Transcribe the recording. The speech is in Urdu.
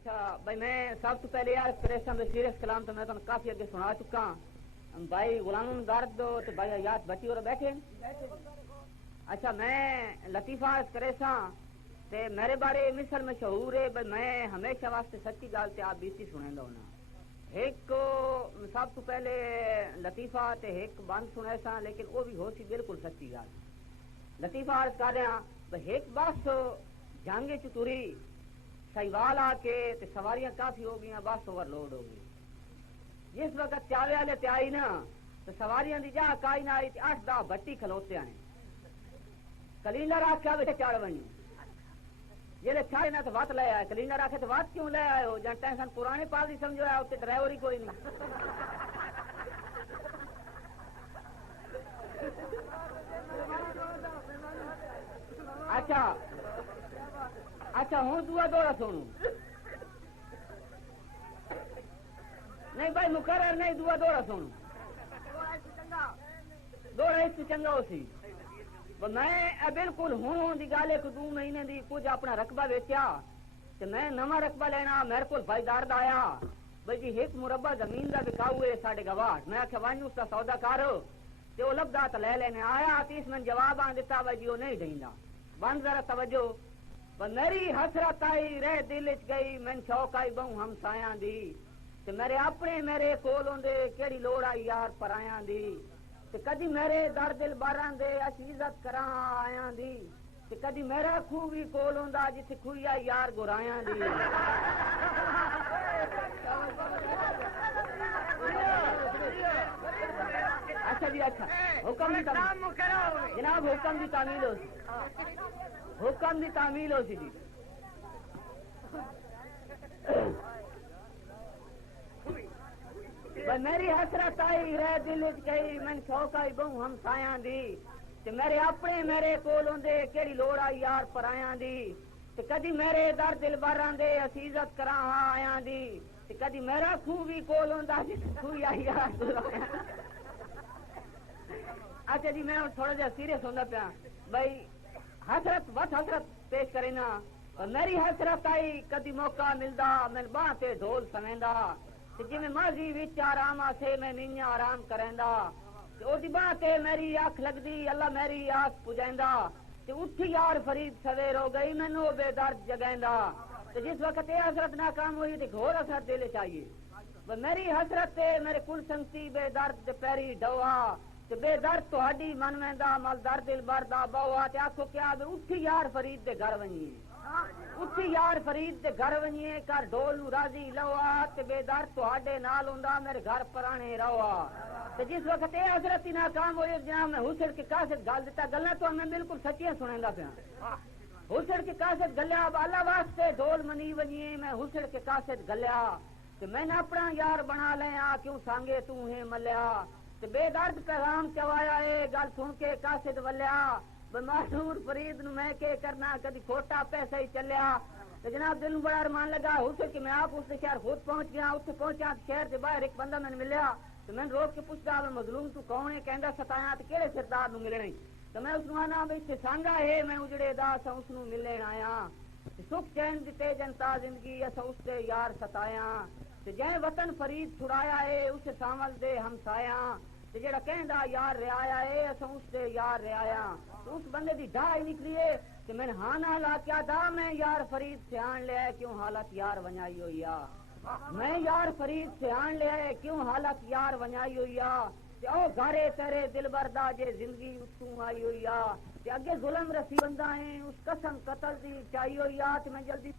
اچھا بھائی میں سب تو پہلے یار پریشان سیریس کلام تو میں تمہیں کافی اگے سنا چکا ہوں بھائی غلام درد تو بھائی حیات بچی اور بیٹھے اچھا میں لطیفہ عرض کرے سا تے میرے بارے مثل مشہور ہے بھائی میں ہمیشہ واسطے سچی گل تے آپ بیتی سنے دو نا ایک سب تو پہلے لطیفہ تے ایک بند سنے سا لیکن وہ بھی ہو سی بالکل سچی گل لطیفہ عرض کر رہا بھائی ایک بس جنگ چتوری سیوال آ کے تے سواریاں کافی ہو گئی بس اوور لوڈ ہو گئی جس وقت چاوے والے تے آئی نا تو سواریاں دی جا کائی نہ آئی 8-10 بٹی کھلوتے آئے کلینڈر آخیا بیٹھے چڑھ بنی جی چاڑے نہ تو وت لے آئے کلینڈر آخے تو وت کیوں لے آئے ہو جان ٹینشن پرانے پال دی سمجھو ہے اتنے ڈرائیور ہی کوئی نہیں اچھا اچھا ہوں دعا دورا سنوں نہیں بھائی مقرر نہیں دعا دورا سنوں دورا اس چنگا ہو سی میں بالکل ہوں دی گل ایک 2 مہینے دی کچھ اپنا رقبہ ویچیا تے میں نواں رقبہ لینا میرے کو بھائی دارد آیا بھائی جی ایک مربع زمین دا بکاؤ ہے ساڈے گواہ میں آخیا ون اس کا سودا کر تے وہ لبدا تو لے لینے آیا 30 من جواب آن دیتا بھائی جی وہ نہیں دیندا بند ذرا توجہ میری حسرت آئی رہ دل چ گئی من شوق آئی بہوں ہمسایاں دی تے میرے اپنے میرے کول ہوندے کیڑی لوڑ آئی یار پرایاں دی تے کدی میرے در دل باراں دے اسی عزت کراں آیاں دی تے کدی میرا خو بھی کول ہوندا جتھے کھوئی آئی یار گرایاں دی اچھا جی اچھا حکم دی جناب حکم دی تعمیل ہو سی حکم دی تعمیل ہو سی جی میری حسرت آئی رہ دل چ گئی من شوق آئی بہوں ہمسایاں دی تے میرے اپنے میرے کول ہوندے کیڑی لوڑ آئی یار پرایاں دی تے کدی میرے در دل باراں دے اسی عزت کراں آیاں دی تے کدی میرا خو بھی کول ہوندا جس کھوئی آئی یار اچھا جی میں تھوڑا جہا سیریس ہوندا پیا بھائی حسرت بس حسرت پیش کرے نا میری حسرت آئی کدی موقع ملدا میں باہ تے ڈھول سویندا جی میں ماضی وچ آرام آسے میں نیاں آرام کریندا او دی باہ تے میری اکھ لگدی اللہ میری آس پجیندا تے اٹھی یار فرید سویر ہو گئی مینوں بے درد جگیندا تے جس وقت یہ حسرت ناکام ہوئی تے گھور حسرت دل چاہیے میری حسرت تے میرے کل سنگتی بے درد تے پیری ڈوا تے بے درد تہاڈی من ویندا مل درد دل بردا بوا تے آکھو کیا اٹھی یار فرید دے گھر ونجیے اٹھی یار فرید دے گھر ونجیے کر ڈول نو راضی لوا تے بے درد تہاڈے نال ہوندا میرے گھر پرانے روا تے جس وقت یہ حضرت ناکام ہوئے جناب میں حسن کے کاسٹ گل دیتا گلاں تو میں بالکل سچیاں سنیندا پیا حسن کے کاسٹ گلیا اللہ واسطے ڈول منی ونجیے میں حسن کے کاسٹ گلیا تے میں نے اپنا یار بنا لیا کیوں سانگے تو ہے ملیا تے بے درد پیغام چوایا اے گل سن کے کاسٹ ولیا معصور فرید نو میں کے کرنا کدی کھوٹا پیسہ ہی چلیا تو جناب دل بڑا ارمان لگا اسے کہ میں آپ اس شہر خود پہنچ گیا اتنے پہنچا شہر کے باہر ایک بندہ میں ملیا تو میں روک کے پوچھتا مظلوم تو کون ہے کہندا ستایا تو کہڑے سردار نو ملنے تو میں اس نو آنا بھائی اتنے سانگا ہے میں اجڑے دا سا اس نو ملن آیا سکھ چین دیتے جنتا زندگی اسا اس دے یار ستایا تے جے وطن فرید چھڑایا ہے اس سامل دے ہمسایا تے جڑا کہندا یار رعایا ہے اسا اس دے یار رعایا تو اس بندے دی ڈا ہی نکلی ہے کہ میں ہاں نہ لا کیا دا میں یار فرید سے آن لیا ہے کیوں حالت یار ونجائی ہوئی آ میں یار فرید سے آن لیا ہے کیوں حالت یار ونجائی ہوئی آ تے او گھرے تیرے دل بردا جے زندگی اتوں آئی ہوئی آ تے اگے ظلم رسی بندہ ہیں اس قسم قتل دی چاہیے ہوئی آ تے میں جلدی